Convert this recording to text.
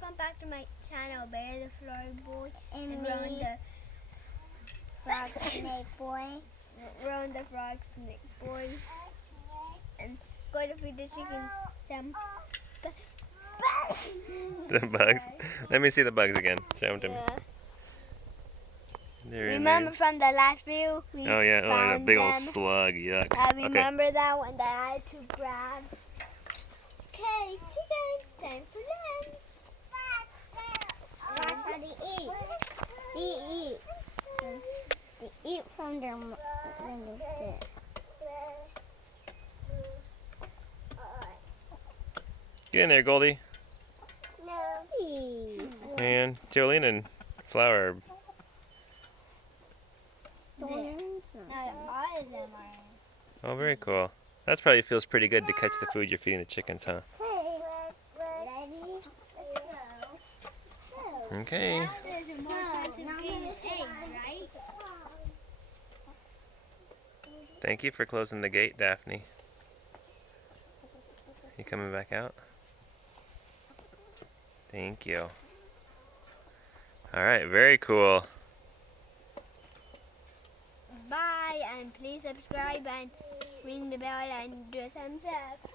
welcome back to my channel, Baelor the Flower Boy, And Rowen the Frog Snake Boy. Rowen the Frog Snake Boy, and going to feed the chicken some bugs. The bugs. Let me see the bugs again. Show them to me. Yeah. They're in Remember there. from the last video? We Oh yeah, oh, that found big old them. slug. Yuck. I Okay. remember that one that I had to grab. Okay, chicken, time for lunch. That's how they eat. They eat from their when they sit. Get in there, Goldie. No. And Jolene and Flower. Not all of them are. Oh, very cool. That probably feels pretty good to catch the food you're feeding the chickens, huh? Okay. Now there's more chance of getting eggs, right? Thank you for closing the gate, Daphne. You coming back out? Thank you. Alright, very cool. Bye, and please subscribe and ring the bell and do a thumbs up.